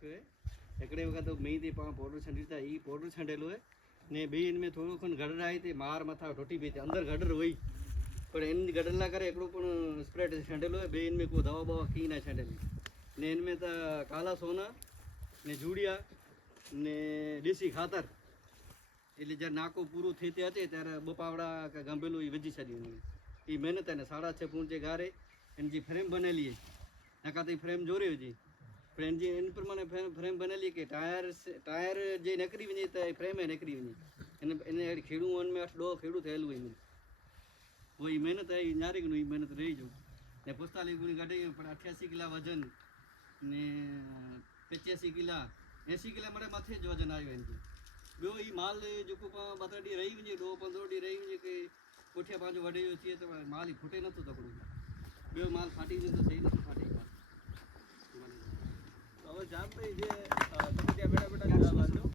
रखियो है हिकिड़े वक़्तु मींहं ते पाण पाउडर छंडी था ई पाउडर छंडेलो है ने ॿिए हिन में थोरो खनि गॾड़ आई ते मार मथां टुटी पई ते अंदरि गॾड़ हुई पर इन गॾड़ लाइ करे हिकिड़ो पण स्प्रेड छंडेलो है ॿिए हिन में को दवा बवा कीअं न छंडेली ने हिन में त काला सोना ने जूड़िया ने देसी खातर એટલે જ્યારે નાકો પૂરું થઈ તે અચે ત્યારે બપાવડા કે ગંભેલું એ વિજી છડ્યું એ મહેનત એને 6.5 ફૂટ જે ગારે એની જે ફ્રેમ બનેલી નકા તો ફ્રેમ જોરે हुजे फ्रेम जी इन प्रमाणे फ्रेम बनेली के टायर जे नकरी वञे त फ्रेम में नकरी वञे इन अहिड़ी खेड़ूं उन में 8-10 खेड़ूं थियल हुई वही महिनत आई न्यारी हुई महिनत रही जो ने 45 गुणी गाड़ी पर 88 किला वजन ने 85 किला 80 किला मरे मथे जो वजन आयो इनकी ॿियो ई माल जेको 2-3 ॾींहं रही वञे 10-15 ॾींहं रही वञे की पुठियां पंहिंजो वॾे जो थिए त माल ई फुटे नथो तकिड़ो ॿियो माल फाटी वेंदो सही नथो फाटे હવે જામ ભાઈ જે